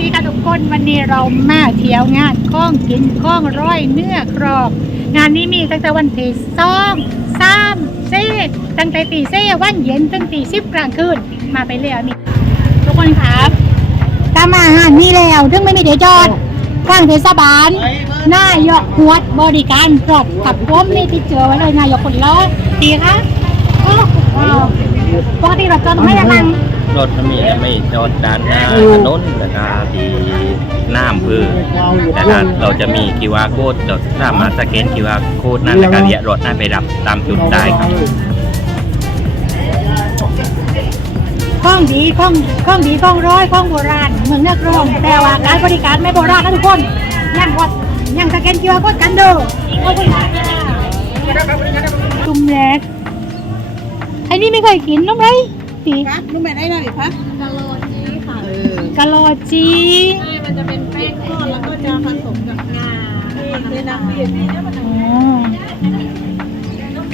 ดีค่ะทุกคนวันนี้เรามาเที่ยวงานข้องกินข้องร้อยเนื้อกรอบ งานนี้มีตั้งแต่วันที่สองสามสี่ตั้งแต่ตีเซวันเย็นจนตีสิบกลางคืนมาไปแล้วนี่ทุกคนครับตามมาหารนี่แล้วถึงไม่มีเดี๋ยวจอดข้างเทศบาลนายกหวดบริการกรอบกับผมนี่ที่เจอไว้เลยนายกคนล้อดีคะโอ้ว้าวปกติเราจอดตรงไหนยัง รถมันมีไม่จอดด้านหน้าถนนนะครับที่หน้าอำเภอนะครับเราจะมี QR code เราสามารถสแกน QR code นั้นแล้วก็เรียกรถนั้นไปรับตามจุดได้ครับข้องดีข้องข้องดีข้องร้อยข้องโบราณเมืองนักร้องแต่ว่าการบริการไม่โบราณนะทุกคนยังวัดยังสแกนคิวอาร์โค้ดกันเด้อขอบคุณค่ะจุ่มแรกไอ้นี่ไม่เคยกินน้ำไร สีคะนุ่มแบบไหนนะดิคะกะโลจีค่ะเออกะโลจีใช่มันจะเป็นแป้งทอดแล้วก็จะผสมกับงาเนน้ำเปลี่ยนนี่นะมันอ๋อ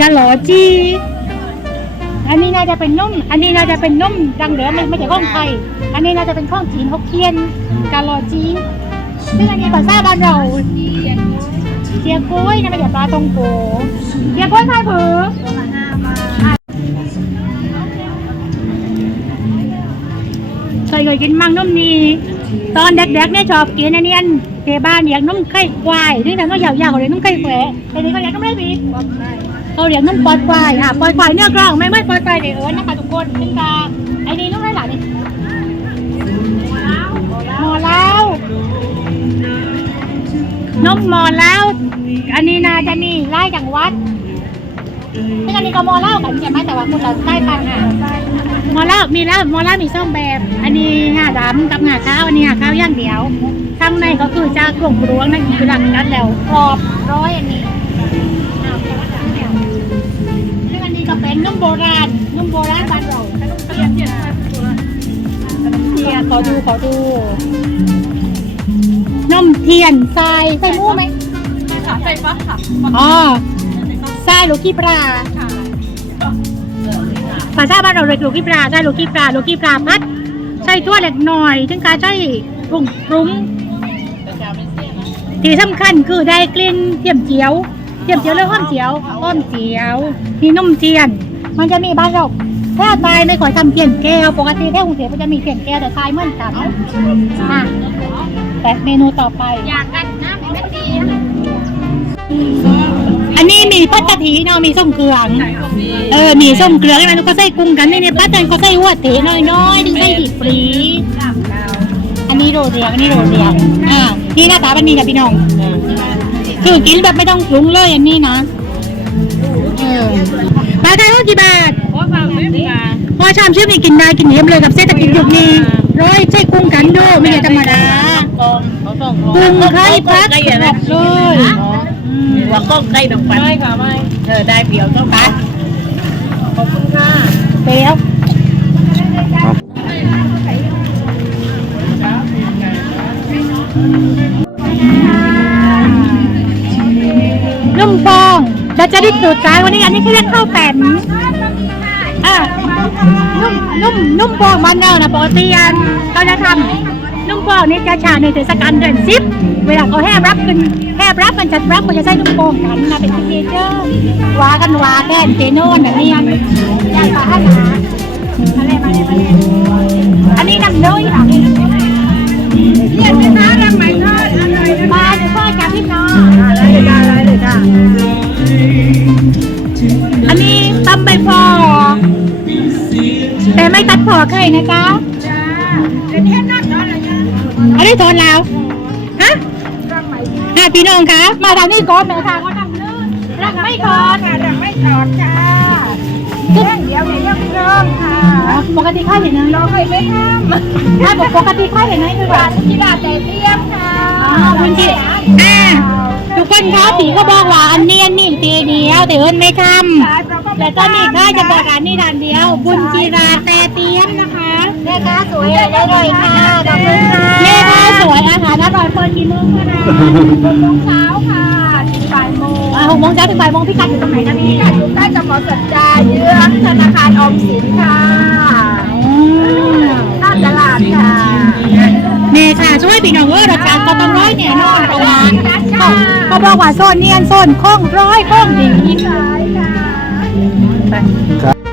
กะโลจีอันนี้น่าจะเป็นนุ่ม อันนี้น่าจะเป็นนุ่มดังเดิมไม่ไม่ใช่ข้องไทย อันนี้น่าจะเป็นข้องจีนฮกเคียนกะโลจีซึ่งอันนี้ภาษาบ้านเราเจียกล้วยนะไม่ใช่ปลาตองโกเจียกล้วยไข่ผือ ยเคยกินมังนุ่มนีตอนเด็กๆเนี่ยชอบกินอันนี้อันเทบ้านเรียกนุ่มไข่ควายนี่แต่ก็ยาวๆเขาเรียกนุ่มไข่แขวะแต่นี่เขาเรียกนุ่มไข่บีเขาเรียกนุ่มปอดควายอะปอดควายเนื้อกรองไม่ไม่ปอดควายเดี๋ยวเอิญนะคะทุกคนเป็นกาไอ้นี่นุ่มไรหล่ะนี่หมอแล้วนมหมอแล้วอันนี้นาจะมีไล่จังหวัด ซึ่งอันนี้ก็มอเล่ากันใช่ไหมแต่ว่าคุณเราใต้ปันหามอเล่ามีแล้วมอเล่ามีส้มแบบ อันนี้งาดำกับงาข้าวอันนี้งาข้าวอย่างเดียวข้างในก็คือจะกลมกลวงนั่นคือหลังนั้นแล้วกรอบร้อยอันนี้อ่าเป็นว่าหลังเดียวซึ่งอันนี้ก็เป็นนุ่มโบราณนุ่มโบราณบ้านเราขนมเทียนเทียนขนมเทียนขอดูขอดูนมเทียนทรายใส่หมูไหมค่ะใส่ฟักค่ะอ๋อทราย ลูกขี้ปลาภาษาบ้านเราเรียกลูกขี้ปลาทรายลูกขี้ปลาลูกขี้ปลาพัดใส่ตัวเล็กหน่อยถึงการใช้ปรุงปรุงที่สำคัญคือได้กลิ่นเทียมเจียวเทียมเจียวหรือห้อมเจียวห้อมเจียวมีนมเทียน มันจะมีบ้านเราถ้าตายไม่ค่อยทำเทียนแก้วปกติแค่กรุงเทพมันจะมีเทียนแก้วแต่ทายเหมือนกันอะแต่เมนูต่อไปอยากกันน้ำเป็นดี อันนี้มีปัตตะทีเนาะมีส้มเกลืองเออมีส้มเกลืองใช่ไหมทุกคนใส่กุ้งกันนี่เนี่ยป้าเตนก็ใส่หัวเตะน้อยๆถึงใส่ดีฟรีอันนี้โรเรียงอันนี้โรเรียงอ่านี่หน้าตาเป็นนี้ค่ะพี่น้องคือกินแบบไม่ต้องปรุงเลยอันนี้นะเออมาทานข้าวกี่บาทเพราะบางเรื่องค่ะพอชามชื่อนี่กินได้กินเยี่ยมเลยกับเศรษฐกิจยุคนี้ร้อยใช้กุ้งกันด้วยไม่ใช่ธรรมดากองเขาต้องกุ้งไข่พักหมดเลย หัวก้องได้ดอกปันไม่ค่ะไม่เออได้เดียวต้องไปขอบคุณค่ะเดี๋ยวนุ่มฟองเราจะได้สูตรกลางวันนี้อันนี้เขาเรียกข้าวแป้นอะนุ่มนุ่มนุ่มฟองมันเนานะปกติอันเขาจะทำนุ่มฟองนี่จะฉาในเทศกาลเดือนสิบเวลาเขาแห่รับกัน แห่รับมันจัดรับมันจะใช้นุ่มฟองกันนะเป็นซิกเนเจอร์วากันวาแค่เจโน่นแบบนี้อันย่างปลาห้าหนาอะไรมาเลยมาเลยอันนี้น้ำน้อยค่ะเรียกไหมคะน้ำไหมทอดอะไรมาเดี๋ยวพ่อจับพี่น้องอะได้เลยจ้าอะได้เลยค่ะอันนี้ตำใบพอแต่ไม่ตัดพอเคยนะจ๊ะเป็นแค่นั้นเนาอะไรเงี้ยอันนี้ทอนแล้วฮะ อะพี่น้องคะมาทางนี้ก่อนแม่ค่ะก็ทำลื่นรักไม่ก่อนค่ะดังไม่ถอดค่ะเรื่องเดียวเนี่ยยังเริ่มค่ะปกติค่าเห็นนะเราเคยไม่ทำถ้าปกติค่าเห็นไหมคือแบบที่บาทใจเตี้ยมค่ะอ๋อคุณจิอ่าทุกคนคะผีก็บอกว่าอันนี้อันนี้ตีเดียวแต่เอิญไม่ทำแต่ตอนนี้ค่าจะบอกอันนี้ทานเดียวบุญจีราแต่เตี้ยมนะคะ แม่ค้าสวยได้เลยค่ะขอบคุณค่ะแม่ค้าสวยอาหารอร่อยเปิดกี่โมงคะนะโมงเช้าค่ะถึงบ่ายโมงอ่าหกโมงเช้าถึงบ่ายโมงพี่กัดอยู่ตรงไหนนะพี่ค่ะอยู่ใต้กระเป๋าสัจจาเยื้องธนาคารออมสินค่ะอืมหน้าตลาดทค่ะเนี่ยค่ะช่วยพี่น้องเออรสชาติก็ต้องร้อยเนี่ยนอนเพราะว่าเขาเขาบอกว่าโซนเนียนโซนข้องร้อยข้องดีอั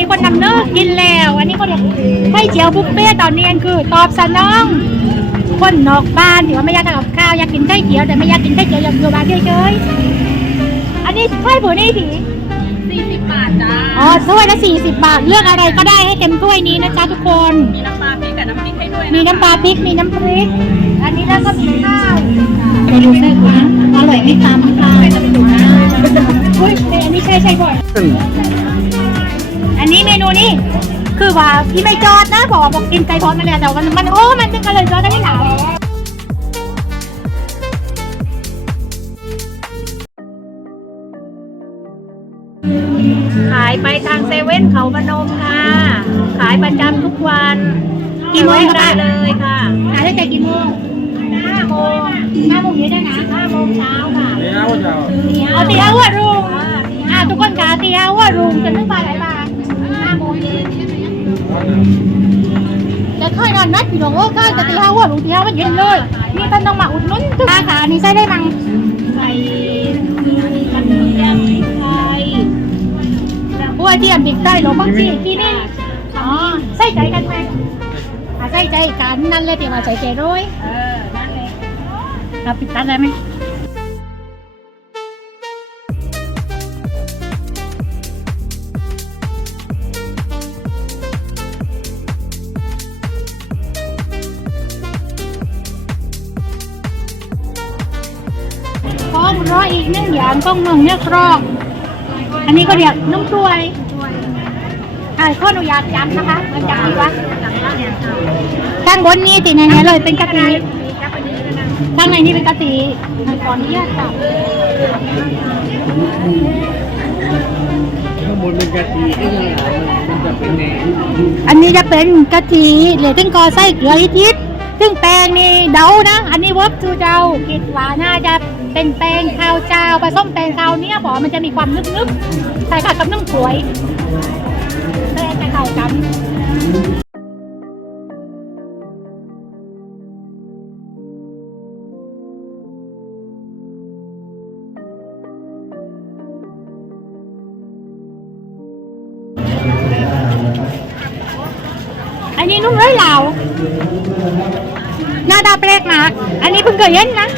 นนี้คนนำเนอกินแล้ว อันนี้เขาเรียกไข่เจียวบุฟเฟ่ต์ตอนนี้คือ ตอบสนองคนนอกบ้านที่ว่าไม่อยากทำกับข้าวอยากกินไข่เจียวแต่ไม่อยากกินไข่เจียวอยากอยู่บ้านเฉยๆอันนี้ใช่ผู้นี่ผีสี่สิบบาทจ้าอ๋อถ้วยละ40บาทเลือกอะไรก็ได้ให้เต็มถ้วยนี้นะจ๊ะทุกคน มีน้ำปลาพริกกับน้ำพริกให้ด้วยมีน้ำปลาพริกมีน้ำพริก อันนี้แล้วก็มีข้าวไปดูเส้นนะอร่อยไม่ซ้ำค่ะอุ้ยอันนี้ใช่ใช่บ่อย อันนี้เมนูนี้คือว่าพี่ไม่จอดนะบอกว่าบอกกินไก่ทอดมาแล้วแต่ว่ามันมันโอ้มันเป็นกันเลยจอดกันที่ไหนขายไปทางเซเว่นเขาพนมค่ะ ขายประจำทุกวันกี่โมงได้คะเลยค่ะขายได้แต่กี่โมงห้าโมงห้าโมงเย็นได้นะห้าโมงเช้าค่ะเอาตีเอาหัวรุงอ่าทุกคนคะตีเอาหัวรุงจะนึกมาไหนมาห้าโมงเย็น แต่ค่อยนอนนัดพี่น้องโอ้ค่อยจะตีเอาหัวรุงตีเอามันเย็นเลยนี่ท่านต้องมาอุดหนุนทุกสาขานี่ใช้ได้มั้งใส่กระเทียมพริกไทยหัวเทียมบิ๊กได้หรอบางทีที่นี่อ๋อใส่ใจกันไหมใส่ใจกันนั่นเลยที่มาใส่ใจด้วยเออนั่นเลยเราปิดตันได้ไหม นึ่งอย่างต้องนึ่งเนี่ยครอง อันนี้ก็เรียกน้ำกล้วยอ่าข้ออนุญาตย้ำนะคะมาจากที่วัดข้างบนนี่ติในนี้เลยเป็นกะทิข้างในนี่เป็นกะทิขออนุญาตค่ะข้างบนเป็นกะทิข้างหลังมันจะเป็นแหนมอันนี้จะเป็นกะทิเหลือถึงกอไส้เกลือทิศซึ่งแป้งนี่เดานะ อันนี้เวิร์บทูเดาคิดว่าน่าจะ เป็นแป้งข้าวเจ้าผสมแป้งข้าวเนี่ยบอกมันจะมีความนึบๆใส่ค่ะกับน้ำกล้วยแป้งจะเข้ากันอันนี้นุ่มร้อยเหลาหน้าตาแปลกมาก อันนี้เพิ่งเคยเห็นนะ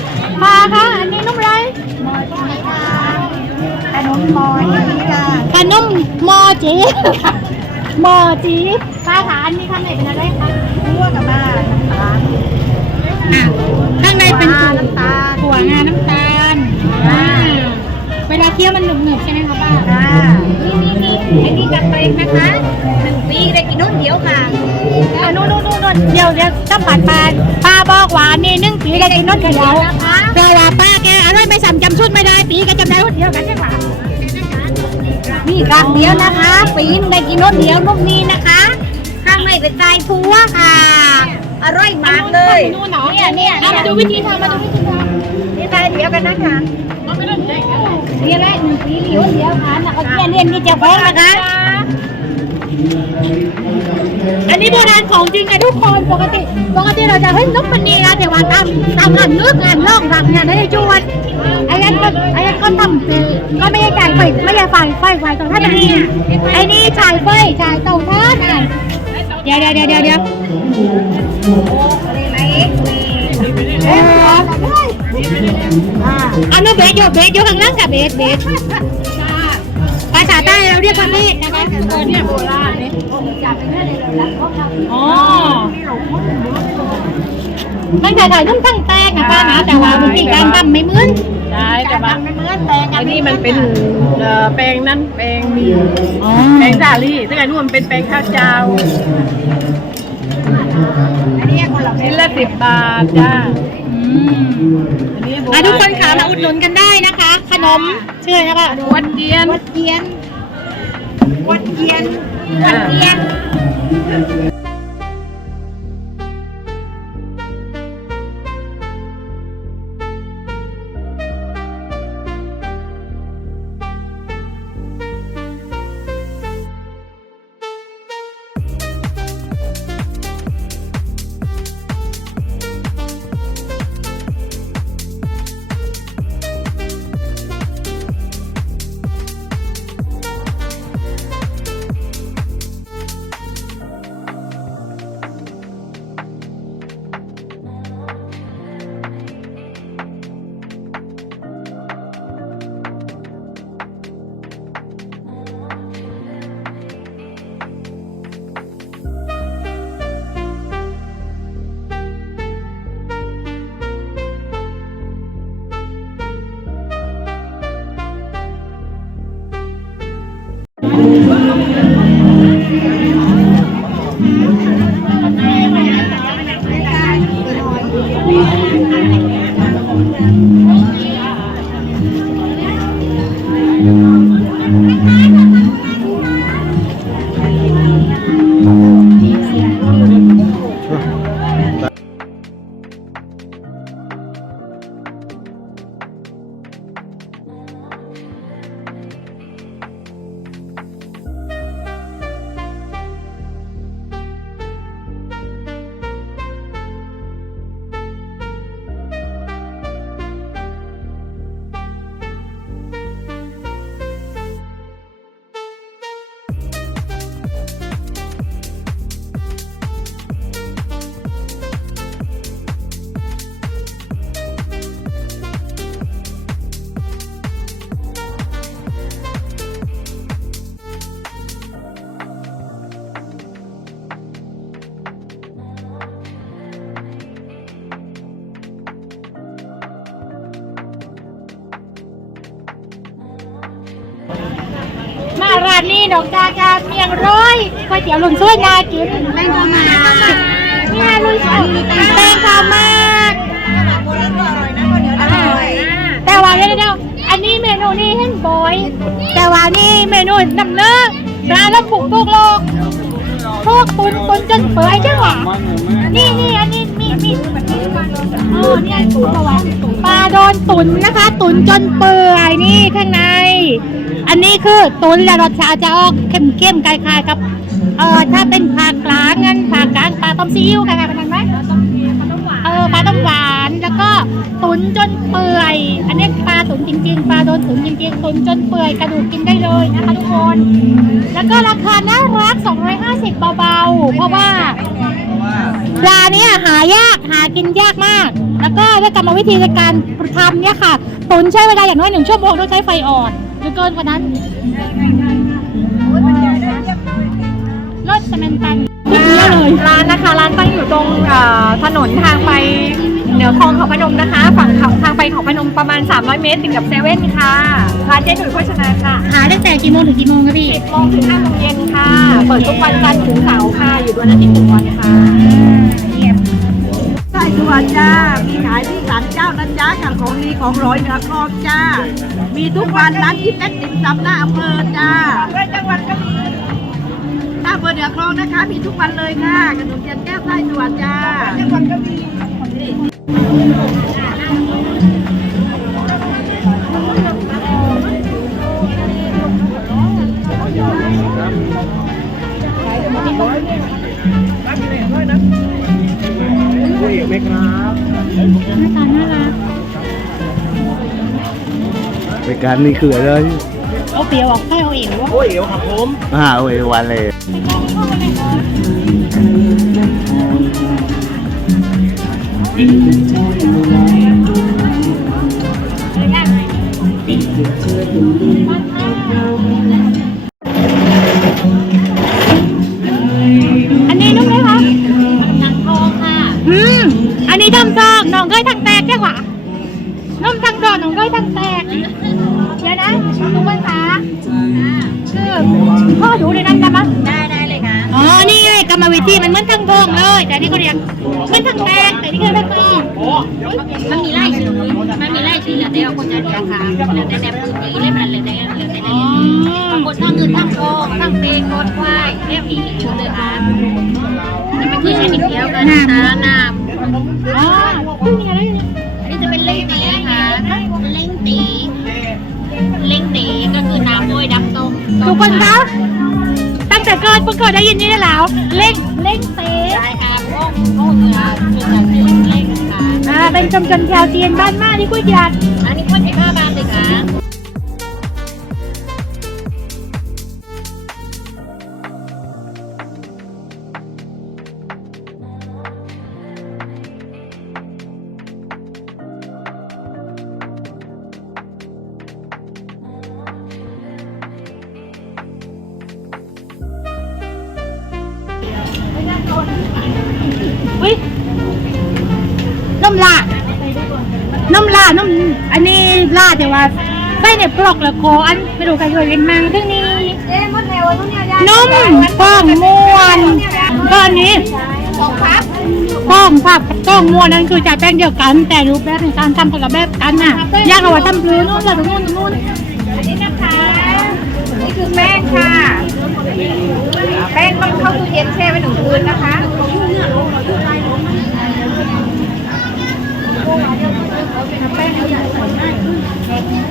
มาค่ะอันนี้นุ่มไรขนมมอจีค่ะขนมมอจีมอจีป้าค่ะอันนี้ข้างในเป็นอะไรคะทั่วกับบ้าน้ำตาลอะข้างในเป็นถั่วน้ำตาลถั่วงาน้ำตาลอ่าเวลาเคี้ยวมันหนึบๆใช่ไหมคะป้านี่นี่นี่ไอ้นี่จัดไปนะคะหนึ่งปีได้กินนุ่นเดียวค่ะ อะนู่นนู่นนู่นนู่นเดี๋ยวเดี๋ยวต้องผ่านปานป้าบอกว่านี่นึ่งปีได้กินรถเดียวนะคะเพราะว่าป้าแกอร่อยไม่ซ้ำจำชุดไม่ได้ปีก็จำได้รถเดียวกันใช่ไหมนี่ครั้งเดียวนะคะปีนได้กินนุ่นเดียวนุ่มนี้นะคะข้างในเป็นใจพัวค่ะ อร่อยมากเลยนู่นเนาะเนี่ยเนี่ยเอามาดูวิธีทำมาดูวิธีทนี่ใจเดียวกันนะคะำเอาไปเริ่มได้กันนี่แหละหนึ่งปีเดียวเดียวค่ะนะเขาเนี่ยเนี่ยนี่เจ้าของนะคะ อันนี้โบราณของจริงไงทุกคนปกติปกติเราจะเฮ้ยนกมันนีนะแต่ว่าตามตามงานเลือกงานล่องรับงานได้จวนไอ้ยันก็ไอ้ยันก็ทำเป็นก็ไม่ใช่จ่ายไฟไม่ใช่ไฟไฟไฟตรงท่านนี้ไอ้นี่จ่ายไฟจ่ายเตาท่านอะเดี๋ยวเดี๋ยวเดี๋ยวเดี๋ยวเดี๋ยวอันนั้นเบสอยู่เบสอยู่ข้างล่างกับเบสเบสาษาใต้เราเรียกว่านี่นะคะเนี่ยโบราณเนี่ยอ๋อตั้งแต่ถ่ายนุ่มตั้งแตกนะป้านะแต่ว่าบางทีการทำไม่เหมือนใช่แต่ว่าไม่เหมือนแตกอันนี้มันเป็นเอ่อแปลงนั้นแปลงมีอ๋อแปลงสาลี่ซึ่งอันนู้นมันเป็นแปลงข้าวเจ้าอันนี้คนละชิ้นละสิบบาทจ้าอืมอันนี้โบอะราณทุกคนค่ะมาอุดหนุนกันได้นะคะข นม ชื่ออะไรนะคะวัดเกียนวัดเทียนวัดเทียนวัดเทียน Hallelujah. ดอกจาจาเมียงร้อยก๋วยเตี๋ยวหลุนช่วยนากินแป้งข้าวมากเนี่ยลุนช่วยแป้งข้าวมากแต่ว่าเดี๋ยวเดี๋ยวอันนี้เมนูนี้เห็นบอย แต่ว่านี่เมนูนำเนื้อปลาแล้วปลูกปลูกโลกพวกตุนตุนจนเปื่อยใช่หรอนี่นี่อันนี้มีมีเออเนี่ยตุ๋นปะวะปลาโดนตุ๋นนะคะ ตุ๋นจนเปื่อยนี่ข้างใน อันนี้คือตุ๋นแล้วรสชาติจะออกเข้มๆคล้ายๆกับเออถ้าเป็นผักกลางงั้นผักกลางปลาต้มซีอิ๊วคล้ายๆกันไหมเออปลาต้มหวานแล้วก็ตุ๋นจนเปื่อย อันนี้ปลาตุ๋นจริง ๆ ปลาโดนตุ๋นจริงๆตุ๋นจนเปื่อยกระดูกกินได้เลยนะคะทุกคน แล้วก็ราคาน่ารัก 250 เบาๆ เพราะว่าปลาเนี่ยหายากหากินยากมาก แล้วก็ด้วยกรรมวิธีในการทำเนี่ยค่ะตุนใช้เวลาอย่างน้อยหนึ่งชั่วโมงต้องใช้ไฟอ่อน หรือเกินกว่านั้นรถสแมนตันคิดเยอะเลยร้านนะคะ ร้านตั้งอยู่ตรงเอ่อถนนทางไปเหนือคลองเขาพนมนะคะ ฝั่งเขาทางไปเขาพนมประมาณ 300 เมตรติดกับเซเว่นค่ะร้านเจ๊หนุ่ยโภชนาค่ะหาตั้งแต่กี่โมงถึงกี่โมงครับพี่10โมงถึง5โมงเย็นค่ะ เปิดทุกวันจันทร์ถึงเสาร์ค่ะ อยู่วันอาทิตย์ถึงวันค่ะ ไส้ตัวจ้า มีขายที่ศาลเจ้านะจ้ากับของดีของร้อยเหนือคลองจ้า มีทุกวันร้านที่เป็ดติ่มซำหน้าอำเภอจ้าจังหวัดก็มีหน้าอำเภอเหนือคลองนะคะ มีทุกวันเลยค่ะขนมเทียนแก้วไส้ตัวจ้าจังหวัดก็มีคุย ไหมครับหน้าตาน่ารักรายการนี้คืออะไรเอาเปรียวออกให้เอาเอ๋วโอ้ยเอวครับผมอ่าโอ้ยวันเลยอั นุ่มทางซอกหนองเกยทางแตกเดี๋ยวนะทุกภาษาคือพ่อดูในนั้นกันมั้ยได้ได้เลยค่ะ อ๋อ นี่ไงกรรมรมวิธีมันเหมือนทั้งบงเลย แต่นี่เขาเรียกเหมันทั้งแตงแต่นี่เขาเรียกบงมันมีไล่ชื่อมันมีไล่ชื่อแล้วแต่ว่าคนจะเรียกค่ะแล้วแต่แต่พื้นที่เล่นมันเลยแต่แล้วแต่อ๋อบางคนทั้งอื่นทั้งโกงทั้งเพลงรถควายเรียกมีชื่อเลยค่ะแต่มันคือแค่นิดเดียวกันตาน้ำอ๋อมีอะไร ทุกคนคะตั้งแต่เกิดเพิ่งเกิดได้ยินนี่ได้แล้วเล่งเล่งเตะใช่ค่ะพวกพวกเนื้อส่วนใหญ่คือเล่งค่ะอ่าเป็นจำจนแถวเทียนบ้านมากที่กุ้ยหยัดอันนี้ก็จะห้าบา นมลาดนมอันนี้ลาดแต่ว่าใส่ในปลอกแล้วโคอันไม่รู้ใครเคยเห็นมั้งที่นี่เอ๊ะมดเร็วทุกเนี่ยยายนมป้องมวนก้อนนี้ของพับป้องผักกับก้องมวนนั่นคือจ่ายแป้งเดียวกัน แต่รูปแบบในการทำคนละแบบกันน่ะยากเอาไว้ทำพื้นนู่นแต่ตรงนู้นตรงนู้นอันนี้นะคะนี่คือแป้งค่ะแป้งต้องเข้าตู้เย็นแช่ไว้หนึ่งคืนนะคะ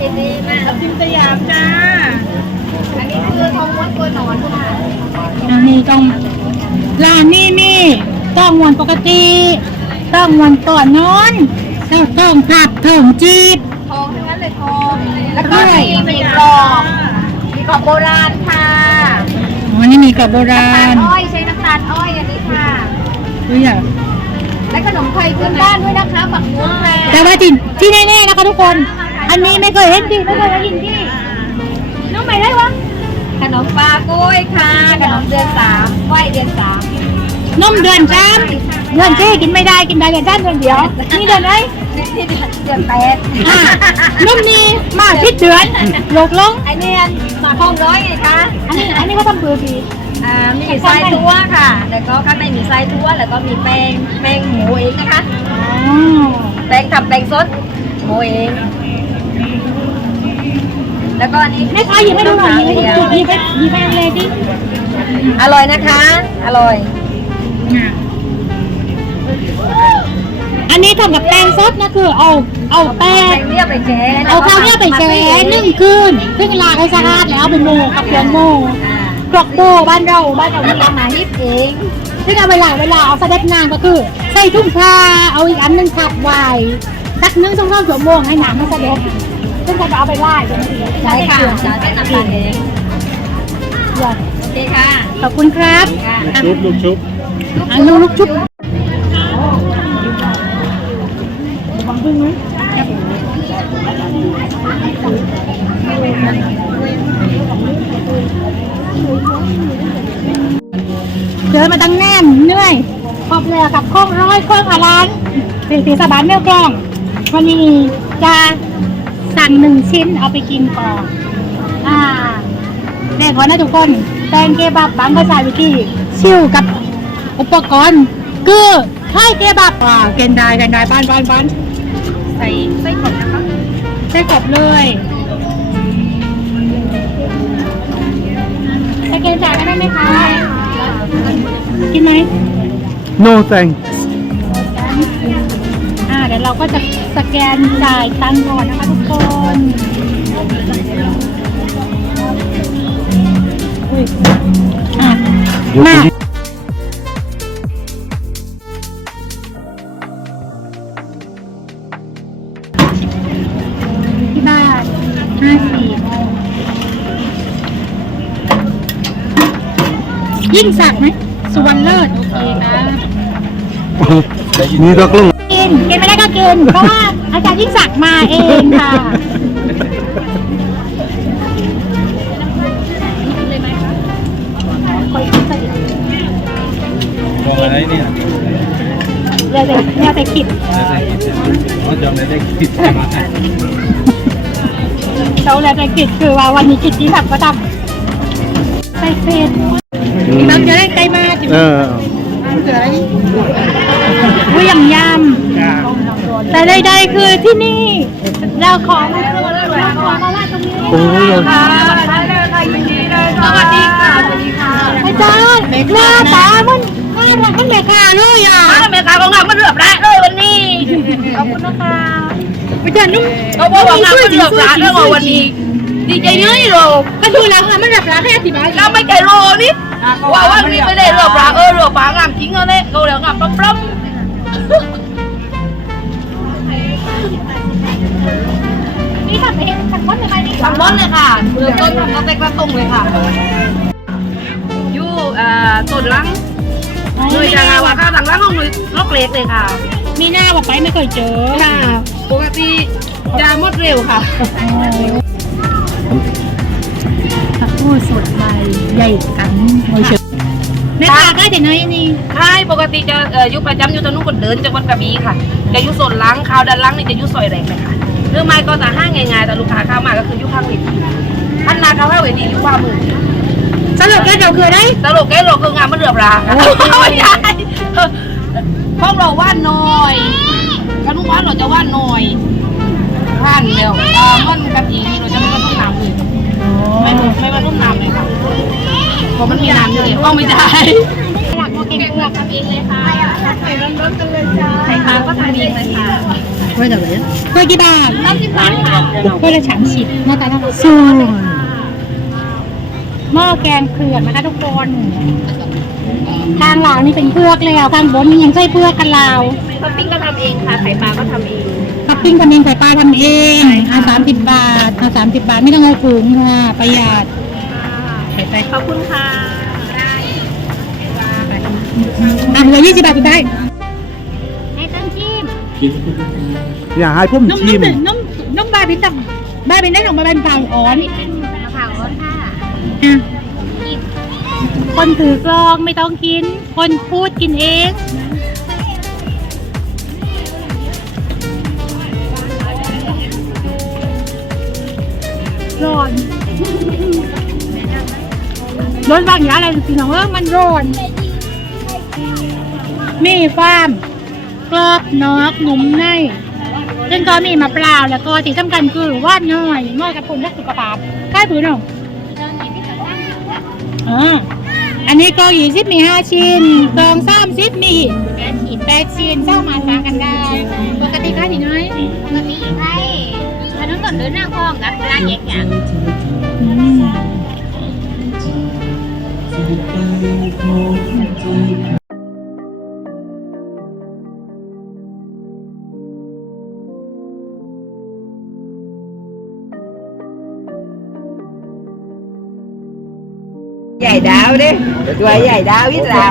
จิมสยามจ้า อันนี้คือทองม้วนตัวหนอนค่ะอันนี้ต้องร้านนี้นี่ต้องมวนปกติ ต้องมวนก่อนนอนต้องต้องผักถึงจีบทองทั้งนั้นเลยทองแล้วก็มีหมีกรอบหมีกรอบโบราณค่ะอ๋อนี่มีกับโบราน้ำตาลณอ้อยใช้น้ำตาลอ้อยอันนี้ค่ะอุ้ยอะและขนมไทยพื้นบ้านด้วยนะคะปักม้วนแรงแต่ว่าที่ที่แน่ๆนะคะทุกคน อันนี้ไม่เคยเห็นที่ไม่เคยได้ยินที่น้องใหม่ได้วะขนมปลากุ้ยค่ะ ขนมเดือนสามไหวเดือนสามนมเดือนจ้ามเดือนที่กินไม่ได้กินได้เดือนจ้ามเดือนเดียว นี่เดือนไหนที่เดือนเดือนแปดอะนมนี้มาพิษเดือนหลกลงไอเนียนมาทองร้อยไงคะ อันนี้อันนี้ก็ทำเบอร์ดีอ่ามีไส้ทั่วค่ะ แล้วก็ข้างในมีไส้ทั่ว แล้วก็มีแป้งแป้งหมูเองนะคะอ๋อแป้งทำแป้งสดหมูเอง แล้วก็อันนี้แม่ค้าหยิบให้ดูหน่อยหยิบให้หยิบให้หยิบให้เลยดิอร่อยนะคะ อร่อย อันนี้ทำกับแป้งซดนะคือเอาเอาแป้แป้งงเรียบไปแช่เอาข้าวเนี่ยไปแช่นึ่งคืนซึ่งลางให้สะอาดแล้วเอาไปโม่กับเครื่องโม่อ่ากรอกโม่บ้านเราบ้านเราเรามาฮิปเองซึ่งเอาเวลาเวลาเอาเสด็จงานก็คือ ใส่ทุ่งผ้าเอาอีกอันหนึงทับไว้สักหนึงสองสามชั่วโมงให้น้ำมันเสด็จ ซึ่งก็จะเอาไปไล่จนถึงใช่ค่ะใช้น้ำตาลเองอยากโอเคค่ะขอบคุณครับค่ะชุบลูกชุบอันลูกลูกชุบเดินมาตั้งแน่นเหนื่อยขอบเรือกับโค้งร้อยโค้งอาร้านสีสีสบานแมวกล้อง วันนี้ จะสั่งหนึ่งชิ้นเอาไปกินก่อนอ่าแน่ขอนะทุกคนแตงเกบับบางก็ใช้วิธีชิวกับอุปกรณ์คือไข่เกบับอ่าเกนได้เกนได้บ้านบ้านบ้านใส่ไส้กรอกนะคะใส่กรอบเลยสแกนจ่ายกันได้ไหมคะกินไหม no thanks อ่าเดี๋ยวเราก็จะสแกนจ่ายตังค์ก่อนนะคะทุกคน อุ้ยอะมา ที่บ้านห้าสี่ยิ่งสักดิ์ไหมสุวรรณเลิศโอเคค่ะนี่ตกลง กินกินไม่ได้ก็กิน เพราะว่าอาจารย์ยิ่งศักดิ์มาเองค่ะ องอะไรเนี่ยเดี๋ยวแต่เดี๋ยวแต่คิดเขาจำไม่ได้คิดมาเราแล้วแต่คิดคือว่าวันนี้คิดที่ทำก็ทำใส่เฟสบางจะได้ไกลมาจิ๋วเอออุ้ยยำยำแต่ใดๆคือที่นี่เราของเราของมาว่าตรงนี้โอ้ยค่ะได้เลยค่ะยินดีเลยสวัสดีค่ะสวัสดีค่ะอาจารย์หน้าตามันห น้าตามันแม่ค้าเลยอะอเมริกาของงานมันเรือบร้านเลยวันนี้ขอบคุณนะคะอาจารย์นุ่มเขาบอกว่างานมันเรือบร้านแล้ววันนี้ ดีใจเยอะนี่โรมาดูแล้วค่ะมันแบบร้านให้อธิบายเราไม่ใจโรนี่ว่าว่านี่ไม่ได้เรือบร้านเออเรือบร้านงามจริงเอาเนี่ยเขาแล้วงามปล้ำนี่ทำเองทำวัดอะไรนี่ๆทำบอลเลยค่ะเริ่มต้นทำกาแฟกระตุ้งเลยค่ะ อยู่เอ่อต้นลัง เลยจะงานว่าข้าวต่างลังของล็อกเล็กเลยค่ะ มีหน้าบอกไปไม่เคยเจอค่ะปกติจะหมดเร็วค่ะตะพูสดใหม่ใหญ่กันโอ้ยเชฟแม่ค้าก็แต่น้อยนี่ใช่ปกติจะเอ่ออยู่ประจำอยู่ถนนคนเดินจังหวัดกระบี่ค่ะ จะอยู่โซนล้างข้าวด้านล่างนี่จะอยู่ซอยแรกเลยค่ะหรือไม่ก็จะห้างง่ายๆแต่ลูกค้าเข้ามาก็คืออยู่ข้างเวทีท่านนาเข้าข้างเวทีอยู่ขวามือ สรุปแค่เราคือได้สรุปแกโลคืองานมันเรือบราค่ะไม่ใช่พวกเราว่าน้อยขนมหวานเราจะว่าน้อยท่านเดียวเอ่อมันกะทินี่เราจะไม่ผสมน้ำเลยไม่ไม่ผสมน้ำเลยค่ะเพราะมันมีน้ำอยู่เลยก็ไม่ได้หลักโมเก่งเลือกทำเองเลยค่ะใส่ร้อนๆกันเลยจ้าไข่ปลาก็ทำเองเลยค่ะเพื่อกี่บาทสามสิบบาทค่ะเพื่อละฉามสิบหน้าตาหน้าสูง หม้อแกงเผือกนะคะทุกคนทางหลังนี่เป็นเพือกแล้วทางบนนี่ยังใช่เพือกกันลาวท็อปปิ้งก็ทำเองค่ะไข่ปลาก็ทำเองทับปิ้งทำเองไข่ปลาทำเองอะสามสิบบาทอะสามสิบบาทไม่ต้องเอาถุงค่ะประหยัดไปไปขอบคุณค่ะอะเหลือยี่สิบบาทสุดท้ายให้ต้นชิมอย่าให้ผมนุ่มชินุ่มมนุ่มนุ่มบาบินตับบ้าบินได้ของบาบินฟางอ่อน อะคนถือกลองไม่ต้องกิน คนพูดกินเองร้อนร้อนบางอย่างอะไรพี่น้องเออมันร้อน มีฟาร์มกรอบนอกหนุ่มในซึ่งก็มีมะเปล่าวแล้วก็ที่สำคัญคือว่านน้อยน้อยกับคุณและสุขภาพใกล้ผืนหรอ อ่าอันนี้ก็ยี่สิบมีห้าชิ้นสองสามสิบมีแปดชิ้นแปดชิ้นเจ้ามาฟังกันได้ ปกติค่าที่น้อยปกติให้ถนนก่อนเดินหน้าคลองกับร้านแยกอย่าง อืมใหญ่ดาวดิตัวใหญ่ดาววิสา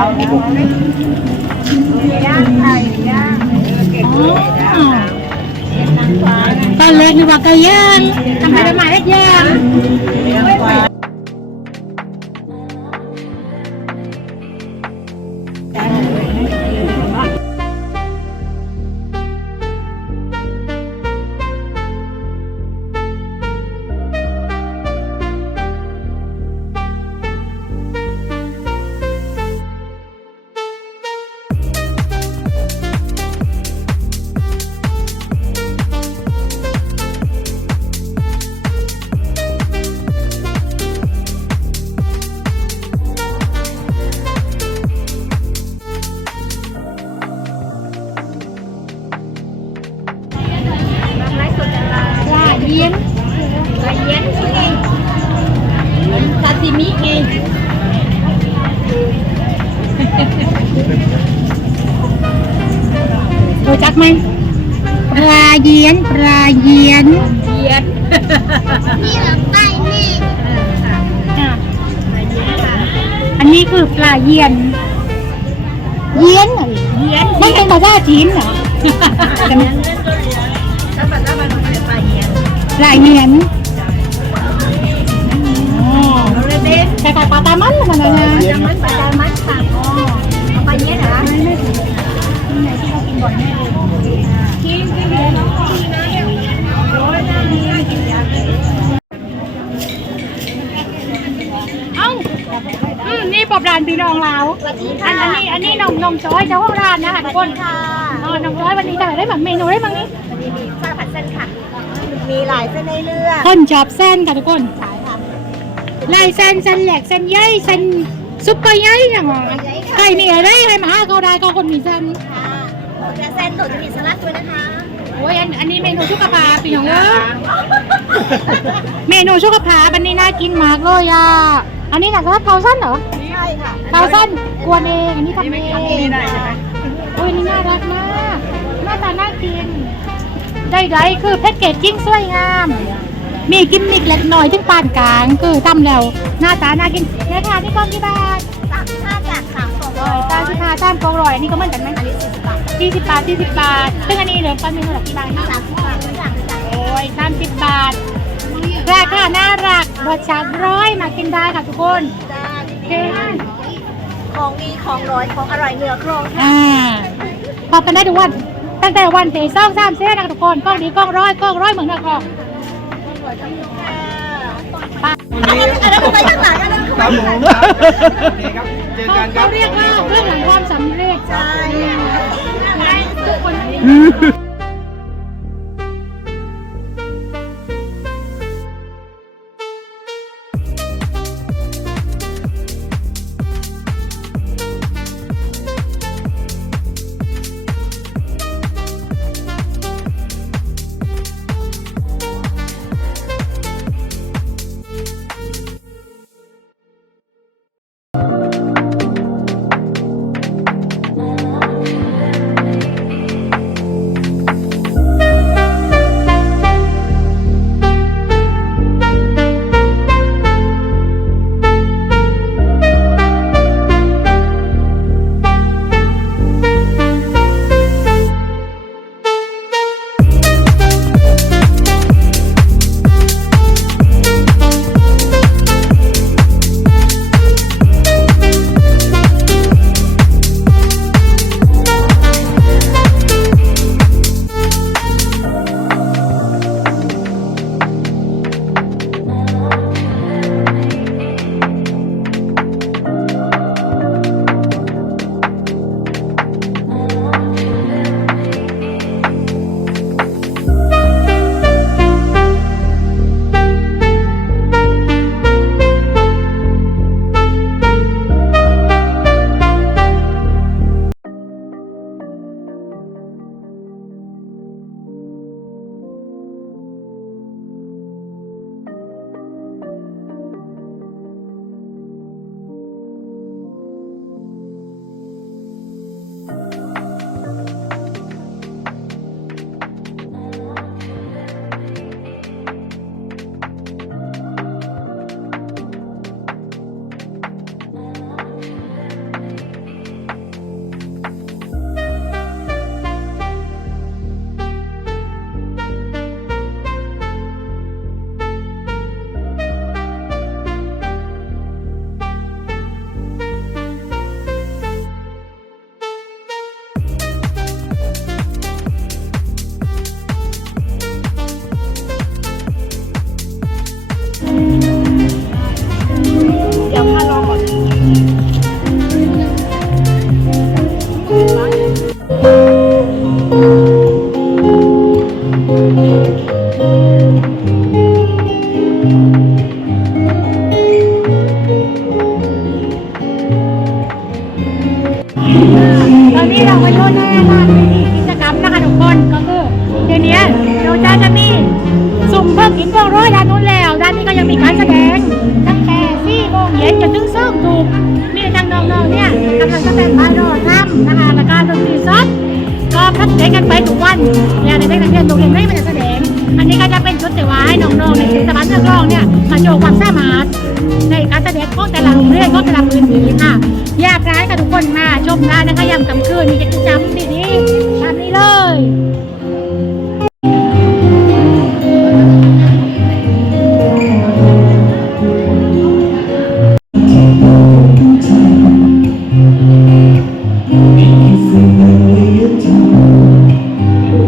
รู้จักไหมปลาเยียนปลาเยียนนี่เราไปนี่อะอันนี้คือปลาเยียน เยียนเหรอเยียนมันเป็นภาษาจีนเหรอถ้าปัจจุบันมันเป็นปลาเหียนปลาเยียนอ๋อเราเลยเด็ดแต่ปลาปลาตามันมันอะไรนะจะมันปลามันค่ะอ๋อ เอาไปเย็นเหรอเอ้าปอบร้านพี่น้องเราอันอันนี้อันนี้น้องน้องจอยเจ้าของร้านนะคะทุกคนอ๋อน้องจอยวันนี้จะได้แบบเมนูได้บ้างนี่ข้าวผัดเส้นค่ะ มีหลายเส้นให้เลือกคนชอบเส้นค่ะทุกคนลายเส้นเส้นแหลกเส้นใหญ่เส้น ซุปเปอร์ใหญ่อย่างไรใครมีอะไรให้มาหาเขาได้ก็คนมีเส้นค่ะจะเส้นหนูจะมีสลัดด้วยนะคะโอ้ยอันอันนี้เมนูชุกภาพพี่น้องเออเมนูชุกภาพอันนี้น่ากินมากเลยอะอันนี้นะก็เทาสั้นเหรอใช่ค่ะเทาสั้นกวนเองอันนี้ทำเองโอ้ยนี่น่ารักมากหน้าตาน่ากินได้ๆคือแพ็กเกจจิ้งสวยงาม มีกิมมิกเล็กน้อยถึงปานกลางคือทำแล้วหน้าตาน่ากินราคาที่ก้อนที่บ้านสามห้าจากสามสองร้อยเก้าสิบห้าสามกองร้อยอันนี้ก็เหมือนกันไหมอันนี้สี่สิบบาทสี่สิบบาทสี่สิบบาทซึ่งอันนี้เหลือปันเป็นเท่าไหร่กี่บาทสามสิบบาททุกอย่างเลยจ้ะโอ้ยสามสิบบาทราคาน่ารักรสชาร้อยมากินได้ค่ะทุกคนจ้าของดีของร้อยของอร่อยเหนือครองค่ะอ่าพบกันได้ทุกวันตั้งแต่วันเตะซ่องสามเส้นนะคะทุกคนกล้องดีกล้องร้อยกล้องร้อยเหมือนกันกล้อง ไปอันนั้นคือไปข้างหลังอันนั้นคือไปครับข้างผหลังมเจอเขากันครับเขาเรียกว่าเรื่องหลังความสำเร็จใช่ ทุกคน